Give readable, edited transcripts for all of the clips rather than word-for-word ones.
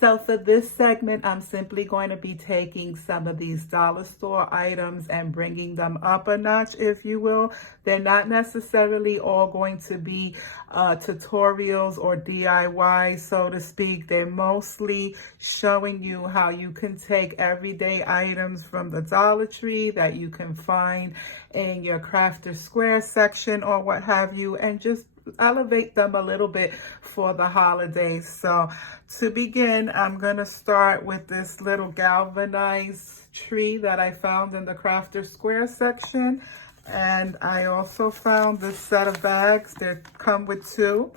So for this segment, I'm simply going to be taking some of these dollar store items and bringing them up a notch, if you will. They're not necessarily all going to be tutorials or DIY, so to speak. They're mostly showing you how you can take everyday items from the Dollar Tree that you can find in your Crafter Square section or what have you, and just elevate them a little bit for the holidays. So to begin, I'm going to start with this little galvanized tree that I found in the Crafter Square section. And I also found this set of bags. They come with two.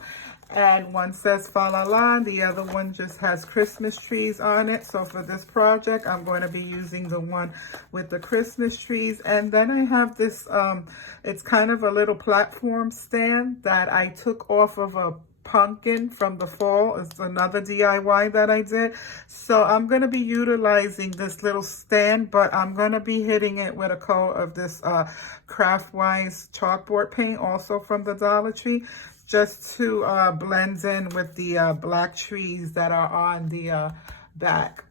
And one says fa la la, and the other one just has Christmas trees on it. So for this project, I'm going to be using the one with the Christmas trees. And then I have this, it's kind of a little platform stand that I took off of a pumpkin from the fall. It's another DIY that I did. So I'm going to be utilizing this little stand, but I'm going to be hitting it with a coat of this Craftwise chalkboard paint, also from the Dollar Tree, just to blend in with the black trees that are on the back.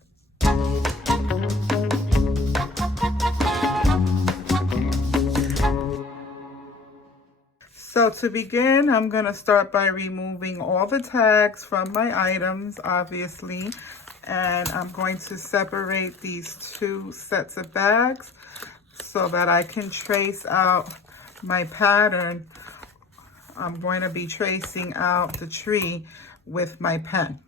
So to begin, I'm going to start by removing all the tags from my items, obviously, and I'm going to separate these two sets of bags so that I can trace out my pattern. I'm going to be tracing out the tree with my pen.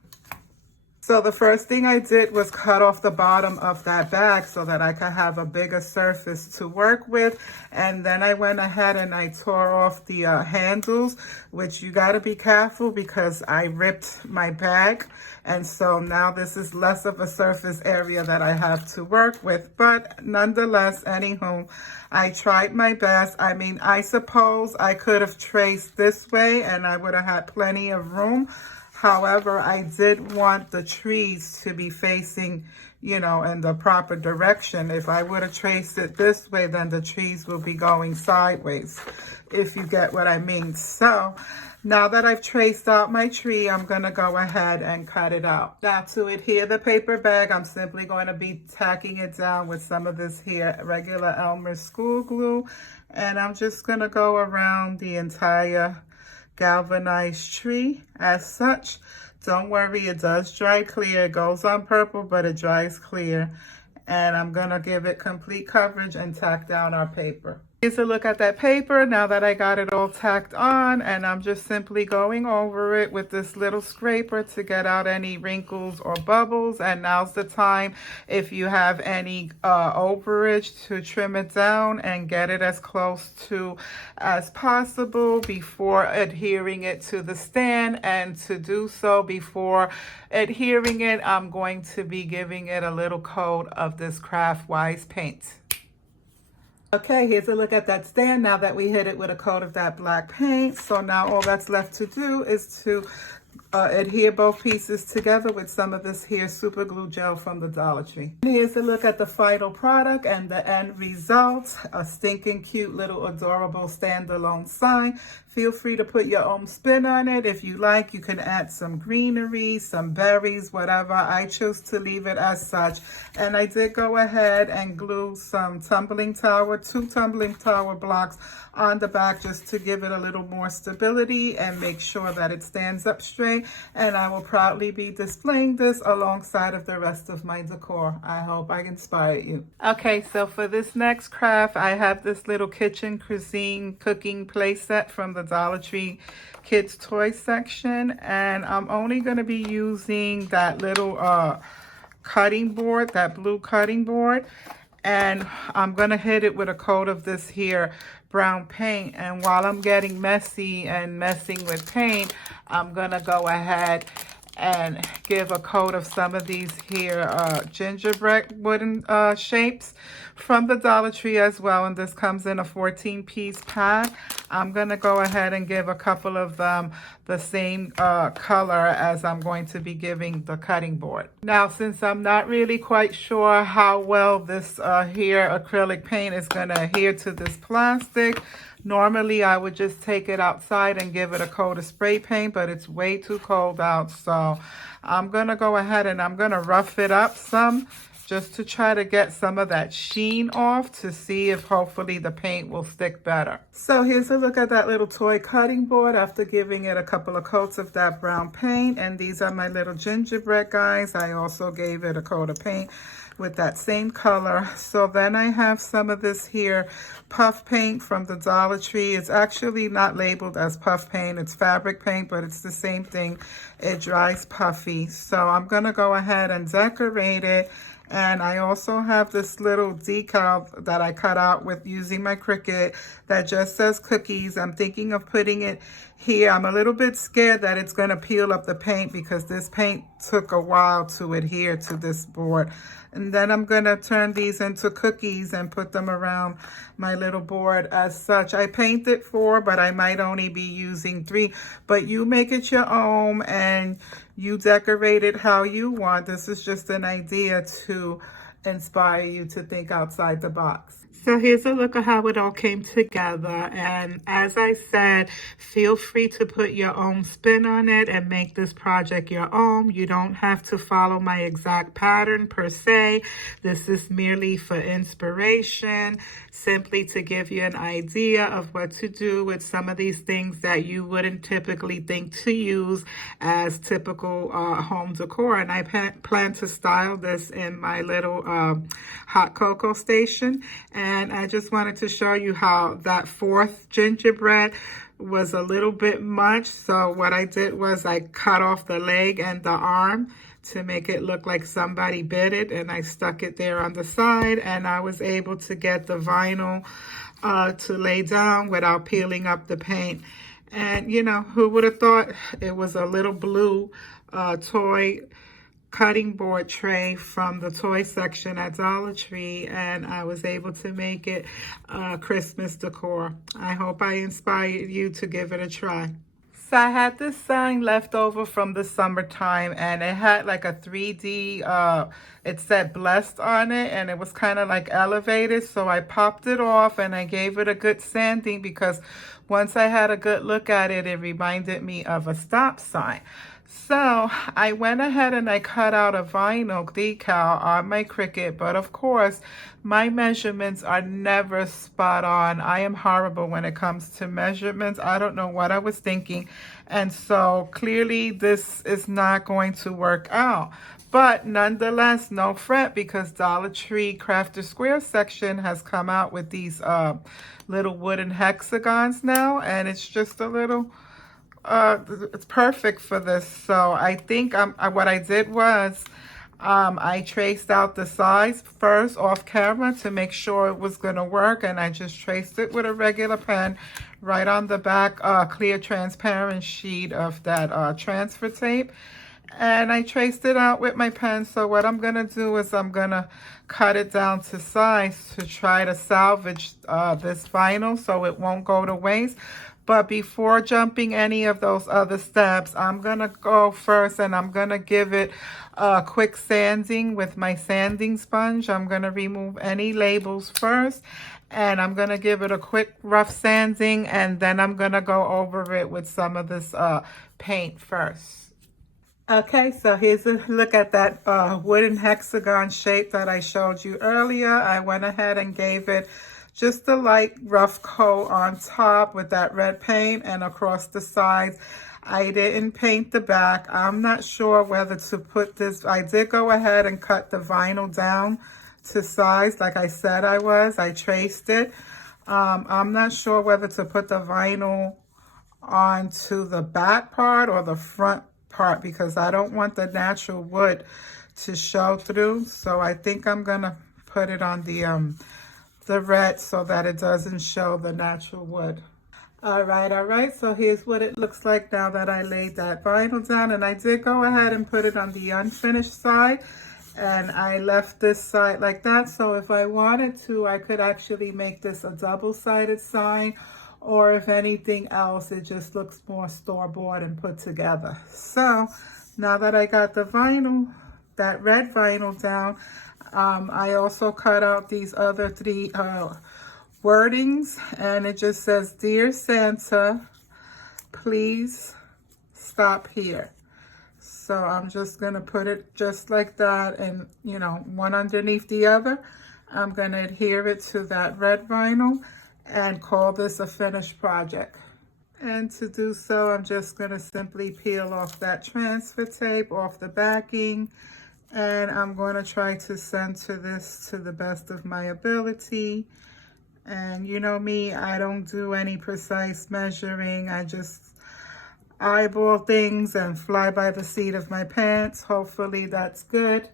So the first thing I did was cut off the bottom of that bag so that I could have a bigger surface to work with. And then I went ahead and I tore off the handles, which you got to be careful because I ripped my bag. And so now this is less of a surface area that I have to work with. But nonetheless, anywho, I tried my best. I mean, I suppose I could have traced this way and I would have had plenty of room. However, I did want the trees to be facing, you know, in the proper direction. If I would have traced it this way, then the trees will be going sideways, if you get what I mean. So now that I've traced out my tree, I'm going to go ahead and cut it out. Now to adhere the paper bag, I'm simply going to be tacking it down with some of this here regular Elmer's school glue. And I'm just going to go around the entire galvanized tree as such. Don't worry, it does dry clear. It goes on purple, but it dries clear. And I'm going to give it complete coverage and tack down our paper. Here's a look at that paper now that I got it all tacked on, and I'm just simply going over it with this little scraper to get out any wrinkles or bubbles. And now's the time, if you have any overage, to trim it down and get it as close to as possible before adhering it to the stand. And to do so before adhering it, I'm going to be giving it a little coat of this Craftwise paint. Okay, here's a look at that stand now that we hit it with a coat of that black paint. So now all that's left to do is to adhere both pieces together with some of this here super glue gel from the Dollar Tree. And here's a look at the final product and the end result. A stinking cute little adorable standalone sign. Feel free to put your own spin on it. If you like, you can add some greenery, some berries, whatever. I chose to leave it as such. And I did go ahead and glue some tumbling tower, 2 tumbling tower blocks on the back just to give it a little more stability and make sure that it stands up straight. And I will proudly be displaying this alongside of the rest of my decor. I hope I inspired you. Okay, so for this next craft, I have this little kitchen cuisine cooking play set from the Dollar Tree kids toy section, and I'm only going to be using that little cutting board, that blue cutting board, and I'm going to hit it with a coat of this here brown paint. And while I'm getting messy and messing with paint, I'm going to go ahead and give a coat of some of these here gingerbread wooden shapes from the Dollar Tree as well. And this comes in a 14-piece pack. I'm going to go ahead and give a couple of them the same color as I'm going to be giving the cutting board. Now, since I'm not really quite sure how well this here acrylic paint is going to adhere to this plastic, Normally, I would just take it outside and give it a coat of spray paint, but it's way too cold out. So I'm going to go ahead and I'm going to rough it up some just to try to get some of that sheen off to see if hopefully the paint will stick better. So here's a look at that little toy cutting board after giving it a couple of coats of that brown paint. And these are my little gingerbread guys. I also gave it a coat of paint with that same color. So then I have some of this here puff paint from the Dollar Tree. It's actually not labeled as puff paint, it's fabric paint, but it's the same thing. It dries puffy. So I'm gonna go ahead and decorate it. And I also have this little decal that I cut out with using my Cricut that just says cookies. I'm thinking of putting it here. I'm a little bit scared that it's going to peel up the paint because this paint took a while to adhere to this board. And then I'm going to turn these into cookies and put them around my little board as such. I painted 4, but I might only be using 3. But you make it your own and you decorate it how you want. This is just an idea to inspire you to think outside the box. So here's a look at how it all came together. And as I said, feel free to put your own spin on it and make this project your own. You don't have to follow my exact pattern per se. This is merely for inspiration, simply to give you an idea of what to do with some of these things that you wouldn't typically think to use as typical home decor. And I plan to style this in my little hot cocoa station. And I just wanted to show you how that 4th gingerbread was a little bit much. So what I did was I cut off the leg and the arm to make it look like somebody bit it, and I stuck it there on the side, and I was able to get the vinyl to lay down without peeling up the paint. And you know, who would have thought it was a little blue toy cutting board tray from the toy section at Dollar Tree, and I was able to make it Christmas decor. I hope I inspired you to give it a try. So I had this sign left over from the summertime, and it had like a 3D, it said blessed on it, and it was kind of like elevated. So I popped it off and I gave it a good sanding because once I had a good look at it, it reminded me of a stop sign. So I went ahead and I cut out a vinyl decal on my Cricut, but of course my measurements are never spot on. I am horrible when it comes to measurements. I don't know what I was thinking, and so clearly this is not going to work out. But nonetheless, no fret, because Dollar Tree Crafter Square section has come out with these little wooden hexagons now, and it's just a little it's perfect for this. So I think what I did was I traced out the size first off camera to make sure it was going to work, and I just traced it with a regular pen right on the back clear transparent sheet of that transfer tape, and I traced it out with my pen. So what I'm going to do is I'm going to cut it down to size to try to salvage this vinyl so it won't go to waste. But before jumping any of those other steps, I'm going to go first and I'm going to give it a quick sanding with my sanding sponge. I'm going to remove any labels first, and I'm going to give it a quick rough sanding, and then I'm going to go over it with some of this paint first. Okay, so here's a look at that wooden hexagon shape that I showed you earlier. I went ahead and gave it just a light rough coat on top with that red paint, and across the sides. I didn't paint the back. I'm not sure whether to put this. I did go ahead and cut the vinyl down to size like I said I was. I traced it. I'm not sure whether to put the vinyl onto the back part or the front part because I don't want the natural wood to show through. So I think I'm gonna put it on the red so that it doesn't show the natural wood. All right, so here's what it looks like now that I laid that vinyl down, and I did go ahead and put it on the unfinished side, and I left this side like that. So if I wanted to, I could actually make this a double-sided sign, or if anything else, it just looks more store-bought and put together. So now that I got the vinyl, that red vinyl down, I also cut out these other 3 wordings, and it just says, "Dear Santa, please stop here." So I'm just going to put it just like that, and you know, one underneath the other. I'm going to adhere it to that red vinyl and call this a finished project. And to do so, I'm just going to simply peel off that transfer tape off the backing, and I'm going to try to center this to the best of my ability. And you know me, I don't do any precise measuring. I just eyeball things and fly by the seat of my pants. Hopefully that's good.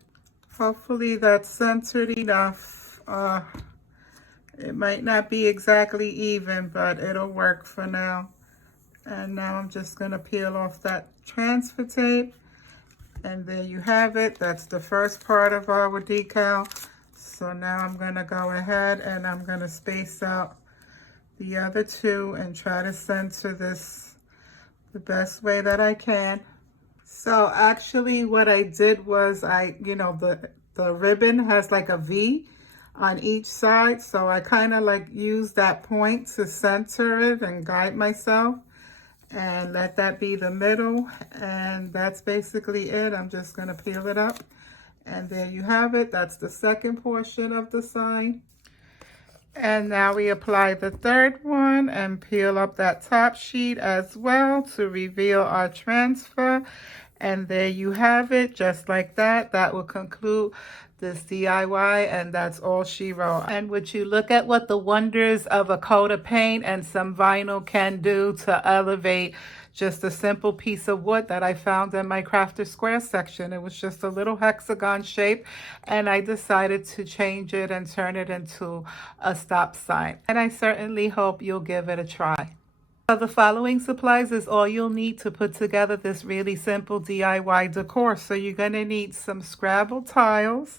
Hopefully that's centered enough. It might not be exactly even, but it'll work for now. And now I'm just going to peel off that transfer tape. And there you have it. That's the first part of our decal. So now I'm going to go ahead and I'm going to space out the other two and try to center this the best way that I can. So actually what I did was the ribbon has like a V on each side. So I kind of like use that point to center it and guide myself and let that be the middle. And that's basically it. I'm just going to peel it up. And there you have it. That's the second portion of the sign. And now we apply the third one and peel up that top sheet as well to reveal our transfer. And there you have it, just like that. That will conclude this DIY, and that's all she wrote. And would you look at what the wonders of a coat of paint and some vinyl can do to elevate just a simple piece of wood that I found in my Crafter Square section. It was just a little hexagon shape, and I decided to change it and turn it into a stop sign. And I certainly hope you'll give it a try. So the following supplies is all you'll need to put together this really simple DIY decor. So you're going to need some Scrabble tiles.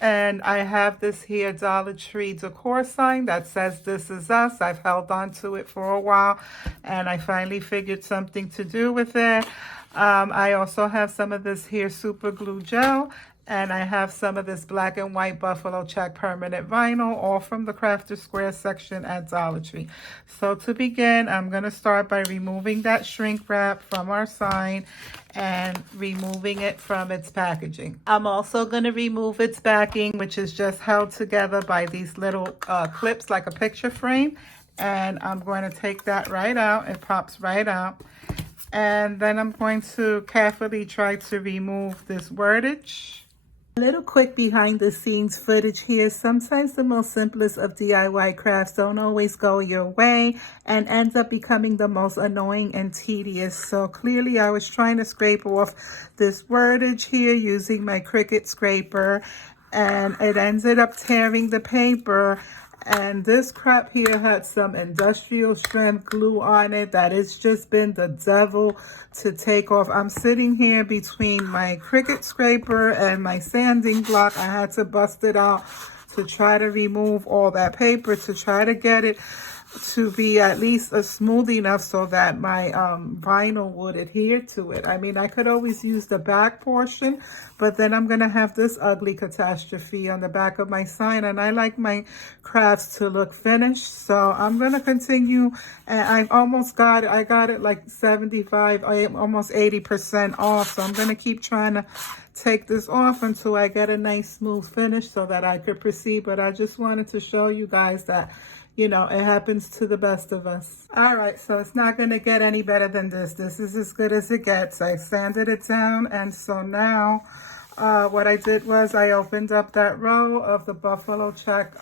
And I have this here Dollar Tree decor sign that says "This Is Us." I've held on to it for a while, and I finally figured something to do with it. I also have some of this here super glue gel, and I have some of this black and white buffalo check permanent vinyl, all from the Crafter Square section at Dollar Tree. So to begin, I'm going to start by removing that shrink wrap from our sign and removing it from its packaging. I'm also going to remove its backing, which is just held together by these little clips like a picture frame. And I'm going to take that right out. It pops right out. And then I'm going to carefully try to remove this wordage. A little quick behind the scenes footage here. Sometimes the most simplest of DIY crafts don't always go your way and ends up becoming the most annoying and tedious. So clearly I was trying to scrape off this wordage here using my Cricut scraper, and it ended up tearing the paper. And this crap here had some industrial strength glue on it that it's just been the devil to take off. I'm sitting here between my Cricut scraper and my sanding block. I had to bust it out to try to remove all that paper, to try to get it to be at least smooth enough so that my vinyl would adhere to it. I mean, I could always use the back portion, but then I'm going to have this ugly catastrophe on the back of my sign, and I like my crafts to look finished. So I'm going to continue, and I got it like 75, almost 80% off. So I'm going to keep trying to take this off until I get a nice smooth finish so that I could proceed. But I just wanted to show you guys that, you know, it happens to the best of us. All right, so it's not going to get any better than this. This is as good as it gets. I sanded it down, and so now what I did was I opened up that row of the buffalo check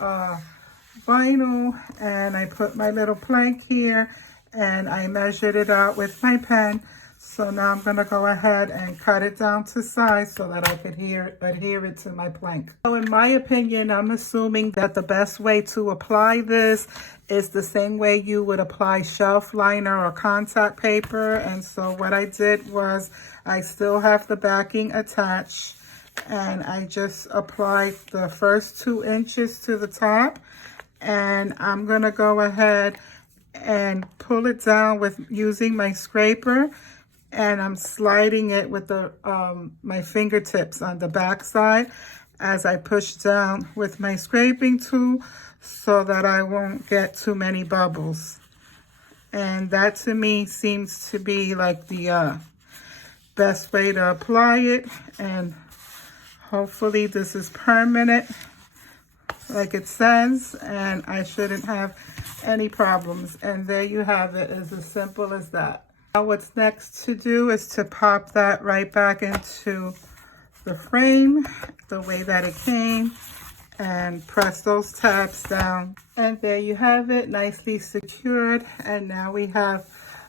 vinyl, and I put my little plank here, and I measured it out with my pen. So now I'm going to go ahead and cut it down to size so that I could adhere it to my plank. So in my opinion, I'm assuming that the best way to apply this is the same way you would apply shelf liner or contact paper. And so what I did was I still have the backing attached, and I just applied the first 2 inches to the top. And I'm going to go ahead and pull it down with using my scraper. And I'm sliding it with the my fingertips on the back side as I push down with my scraping tool so that I won't get too many bubbles. And that to me seems to be like the best way to apply it. And hopefully this is permanent like it says, and I shouldn't have any problems. And there you have it. It's as simple as that. Now what's next to do is to pop that right back into the frame the way that it came and press those tabs down. And there you have it, nicely secured. And now we have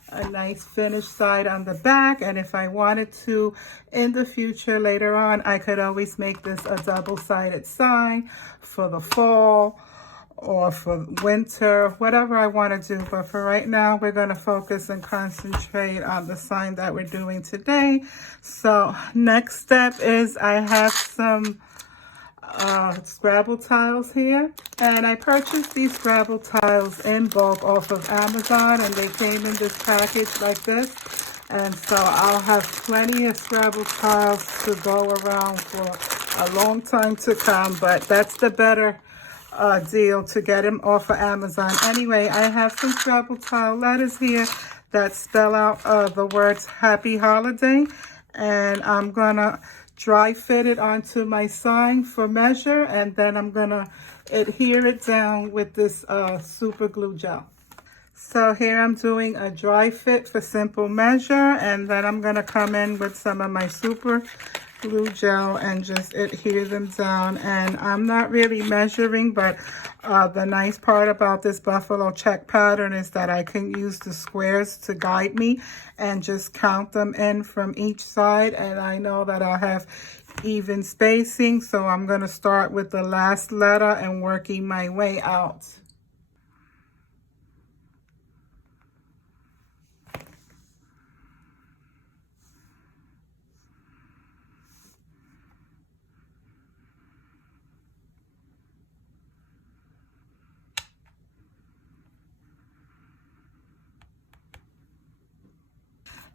a nice finished side on the back. And if I wanted to in the future later on, I could always make this a double-sided sign for the fall or for winter, whatever I want to do. But for right now, we're going to focus and concentrate on the sign that we're doing today. So next step is I have some Scrabble tiles here, and I purchased these Scrabble tiles in bulk off of Amazon, and they came in this package like this. And so I'll have plenty of Scrabble tiles to go around for a long time to come, but that's the better deal to get them off of Amazon. Anyway, I have some Scrabble tile letters here that spell out the words Happy Holiday, and I'm gonna dry fit it onto my sign for measure, and then I'm gonna adhere it down with this super glue gel. So here I'm doing a dry fit for simple measure, and then I'm gonna come in with some of my super glue gel and just adhere them down. And I'm not really measuring, but the nice part about this buffalo check pattern is that I can use the squares to guide me and just count them in from each side, and I know that I'll have even spacing. So I'm going to start with the last letter and working my way out.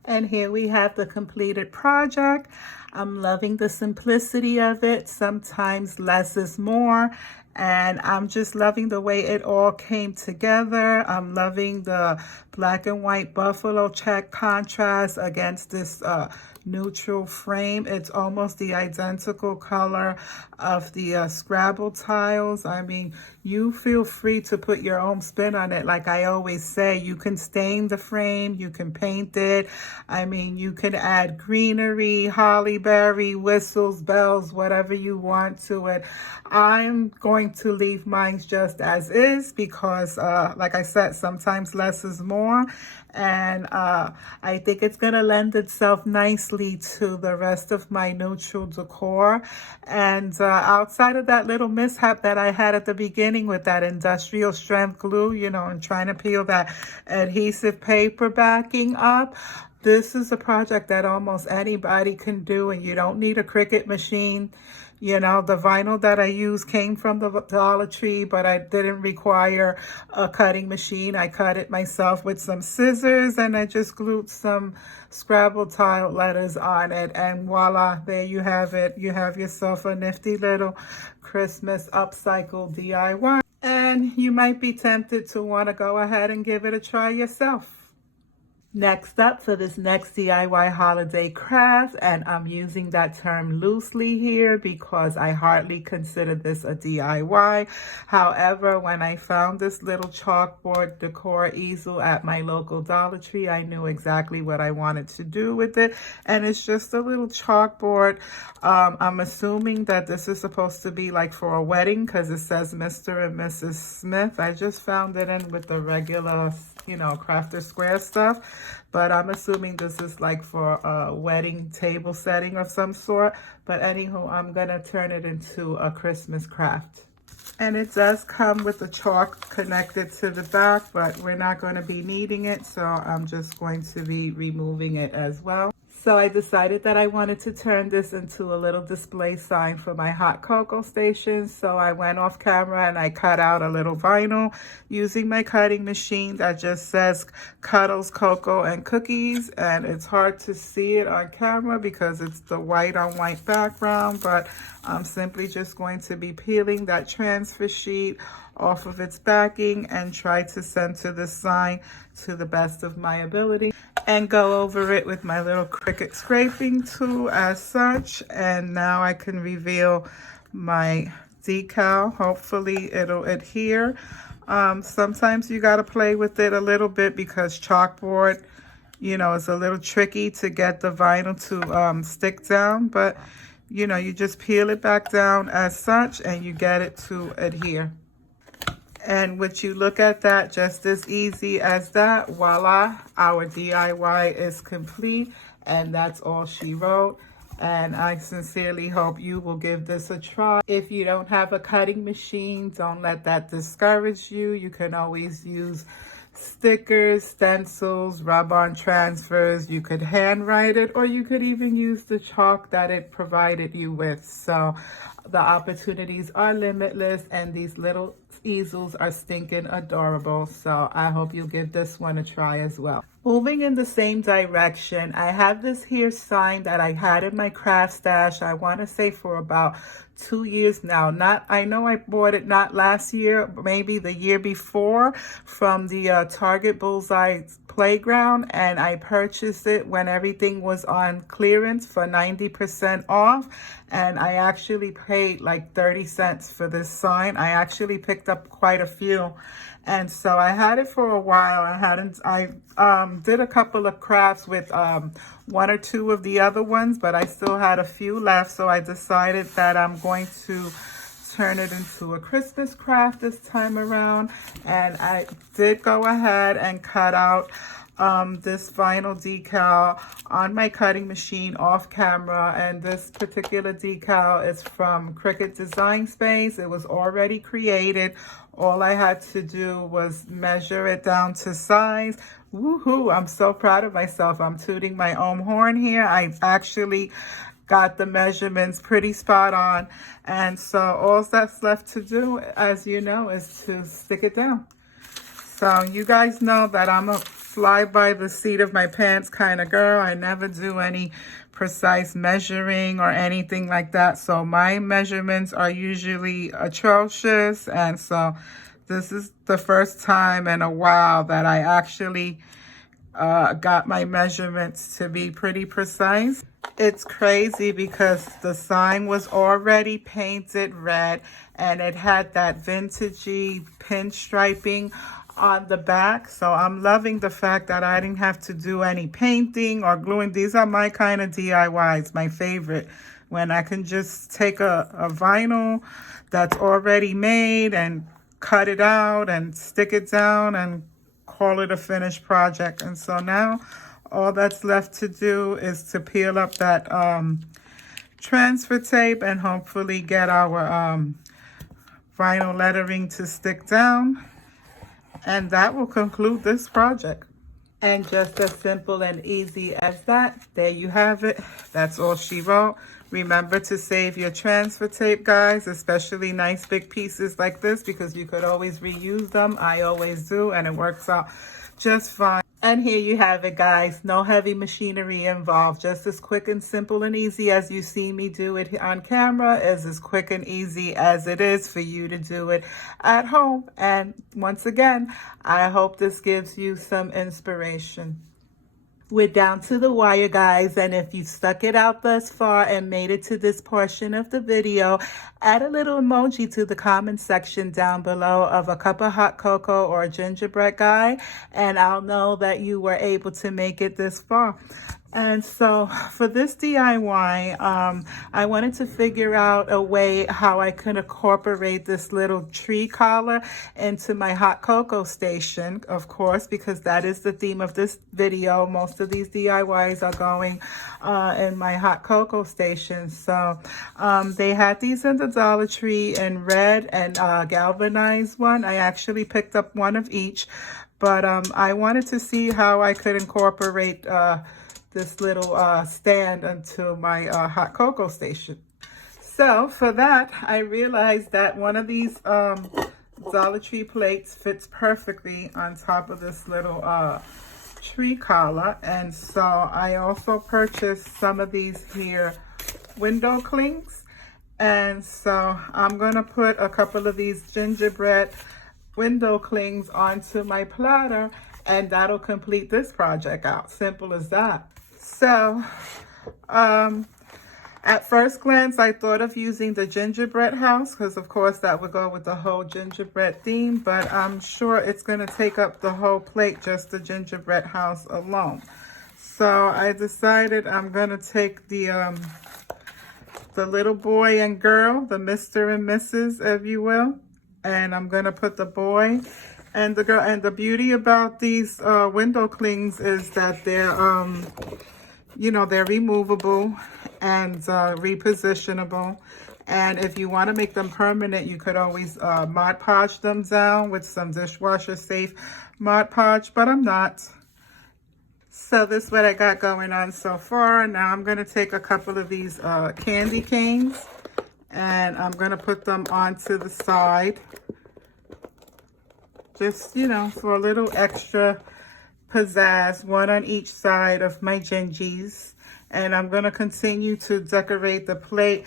And here we have the completed project. I'm loving the simplicity of it. Sometimes less is more. And I'm just loving the way it all came together. I'm loving the black and white buffalo check contrast against this neutral frame. It's almost the identical color of the Scrabble tiles. I mean, you feel free to put your own spin on it. Like I always say, you can stain the frame, you can paint it. I mean, you can add greenery, holly berry, whistles, bells, whatever you want to it. I'm going to leave mine just as is because, like I said, sometimes less is more. And I think it's going to lend itself nicely to the rest of my neutral decor. And outside of that little mishap that I had at the beginning with that industrial strength glue, you know, and trying to peel that adhesive paper backing up, this is a project that almost anybody can do, and you don't need a Cricut machine. You know, the vinyl that I use came from the Dollar Tree, but I didn't require a cutting machine. I cut it myself with some scissors, and I just glued some Scrabble tile letters on it. And voila, there you have it. You have yourself a nifty little Christmas upcycle DIY. And you might be tempted to want to go ahead and give it a try yourself. Next up for this next DIY holiday craft, and I'm using that term loosely here because I hardly consider this a DIY. However, when I found this little chalkboard decor easel at my local Dollar Tree, I knew exactly what I wanted to do with it. And it's just a little chalkboard. I'm assuming that this is supposed to be like for a wedding because it says Mr. and Mrs. Smith. I just found it in with the regular, you know, Crafter Square stuff. But I'm assuming this is like for a wedding table setting of some sort. But anywho, I'm going to turn it into a Christmas craft. And it does come with the chalk connected to the back, but we're not going to be needing it. So I'm just going to be removing it as well. So I decided that I wanted to turn this into a little display sign for my hot cocoa station. So I went off camera and I cut out a little vinyl using my cutting machine that just says Cuddles, Cocoa, and Cookies. And it's hard to see it on camera because it's the white on white background, but I'm simply just going to be peeling that transfer sheet off of its backing and try to center the sign to the best of my ability and go over it with my little Cricut scraping tool as such. And now I can reveal my decal. Hopefully it'll adhere. Sometimes you got to play with it a little bit because chalkboard, you know, it's a little tricky to get the vinyl to stick down, but you know, you just peel it back down as such and you get it to adhere. And would you look at that, just as easy as that, voila, our DIY is complete. And that's all she wrote. And I sincerely hope you will give this a try. If you don't have a cutting machine, don't let that discourage you. You can always use stickers, stencils, rub-on transfers. You could handwrite it, or you could even use the chalk that it provided you with. So the opportunities are limitless, and these little easels are stinking adorable. So I hope you'll give this one a try as well. Moving in the same direction, I have this here sign that I had in my craft stash, I want to say for about 2 years now. I know I bought it not last year, maybe the year before, from the Target Bullseye Playground, and I purchased it when everything was on clearance for 90% off, and I actually paid like 30 cents for this sign. I actually picked up quite a few. And so I had it for a while. I did a couple of crafts with one or two of the other ones, but I still had a few left. So I decided that I'm going to turn it into a Christmas craft this time around. And I did go ahead and cut out this vinyl decal on my cutting machine off camera, and this particular decal is from Cricut Design Space. It was already created. All I had to do was measure it down to size. Woohoo! I'm so proud of myself. I'm tooting my own horn here. I actually got the measurements pretty spot on, and so all that's left to do, as you know, is to stick it down. So you guys know that I'm a fly by the seat of my pants kind of girl. I never do any precise measuring or anything like that. So my measurements are usually atrocious. And so this is the first time in a while that I actually got my measurements to be pretty precise. It's crazy because the sign was already painted red and it had that vintagey pinstriping on the back. So I'm loving the fact that I didn't have to do any painting or gluing. These are my kind of DIYs, my favorite, when I can just take a vinyl that's already made and cut it out and stick it down and call it a finished project. And so now all that's left to do is to peel up that transfer tape and hopefully get our vinyl lettering to stick down. And that will conclude this project. And just as simple and easy as that, there you have it. That's all she wrote. Remember to save your transfer tape, guys, especially nice big pieces like this, because you could always reuse them. I always do, and it works out just fine. And here you have it, guys. No heavy machinery involved. Just as quick and simple and easy as you see me do it on camera is as quick and easy as it is for you to do it at home. And once again, I hope this gives you some inspiration. We're down to the wire, guys, and if you stuck it out thus far and made it to this portion of the video, add a little emoji to the comment section down below of a cup of hot cocoa or a gingerbread guy, and I'll know that you were able to make it this far. And so for this DIY, I wanted to figure out a way how I could incorporate this little tree collar into my hot cocoa station, of course, because that is the theme of this video. Most of these DIYs are going in my hot cocoa station. So they had these in the Dollar Tree in red and galvanized one. I actually picked up one of each, but I wanted to see how I could incorporate this little stand into my hot cocoa station. So for that, I realized that one of these Dollar Tree plates fits perfectly on top of this little tree collar. And so I also purchased some of these here window clings. And so I'm going to put a couple of these gingerbread window clings onto my platter, and that'll complete this project out. Simple as that. So at first glance, I thought of using the gingerbread house because, of course, that would go with the whole gingerbread theme, but I'm sure it's going to take up the whole plate, just the gingerbread house alone. So I decided I'm going to take the little boy and girl, the Mr. and Mrs., if you will, and I'm going to put the boy and the girl. And the beauty about these window clings is that they're, you know, they're removable and repositionable. And if you want to make them permanent, you could always Mod Podge them down with some dishwasher safe Mod Podge, but I'm not. So this is what I got going on so far. Now I'm going to take a couple of these candy canes and I'm going to put them onto the side. Just, you know, for a little extra pizzazz, one on each side of my gingies. And I'm going to continue to decorate the plate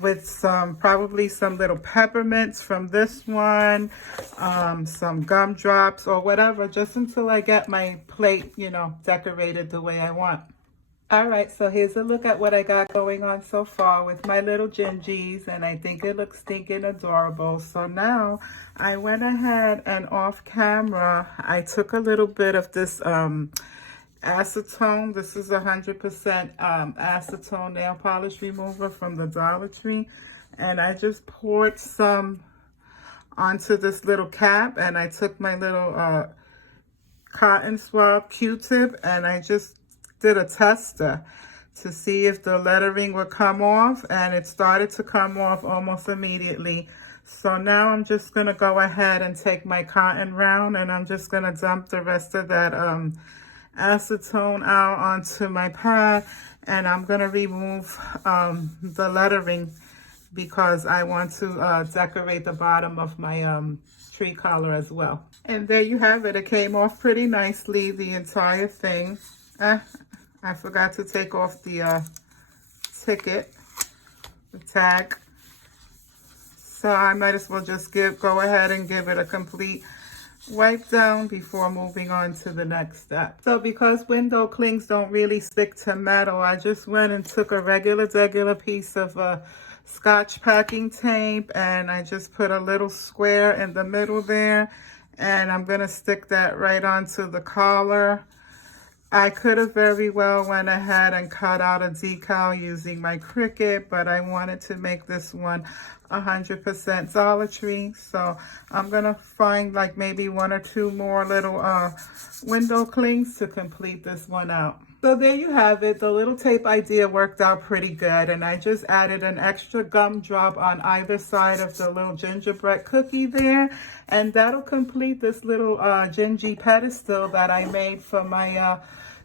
with probably some little peppermints from this one, some gumdrops or whatever, just until I get my plate, you know, decorated the way I want. All right, so here's a look at what I got going on so far with my little gingies, and I think it looks stinking adorable. So now I went ahead and off camera, I took a little bit of this acetone. This is 100% acetone nail polish remover from the Dollar Tree, and I just poured some onto this little cap, and I took my little cotton swab Q-tip and I just did a tester to see if the lettering would come off, and it started to come off almost immediately. So now I'm just going to go ahead and take my cotton round and I'm just going to dump the rest of that acetone out onto my pad, and I'm going to remove the lettering because I want to decorate the bottom of my tree collar as well. And there you have it. It came off pretty nicely, the entire thing. I forgot to take off the ticket, the tag. So I might as well just go ahead and give it a complete wipe down before moving on to the next step. So because window clings don't really stick to metal, I just went and took a regular piece of Scotch packing tape and I just put a little square in the middle there, and I'm going to stick that right onto the collar. I could have very well went ahead and cut out a decal using my Cricut, but I wanted to make this one 100% Dollar Tree. So I'm going to find like maybe one or two more little window clings to complete this one out. So there you have it. The little tape idea worked out pretty good, and I just added an extra gumdrop on either side of the little gingerbread cookie there, and that'll complete this little gingy pedestal that I made for my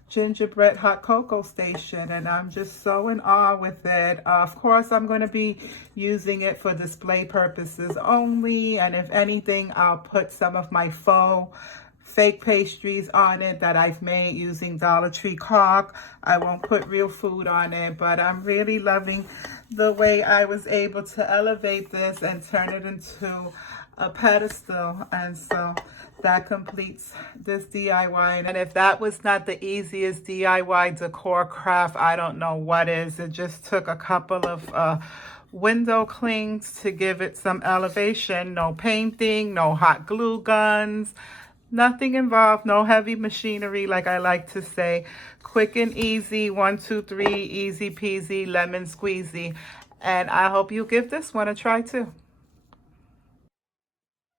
gingerbread hot cocoa station, and I'm just so in awe with it. Of course, I'm going to be using it for display purposes only, and if anything, I'll put some of my faux fake pastries on it that I've made using Dollar Tree caulk. I won't put real food on it, but I'm really loving the way I was able to elevate this and turn it into a pedestal. And so that completes this DIY. And if that was not the easiest DIY decor craft, I don't know what is. It just took a couple of window clings to give it some elevation. No painting, no hot glue guns, nothing involved, no heavy machinery, like I like to say. Quick and easy, 1, 2, 3, easy peasy, lemon squeezy. And I hope you give this one a try too.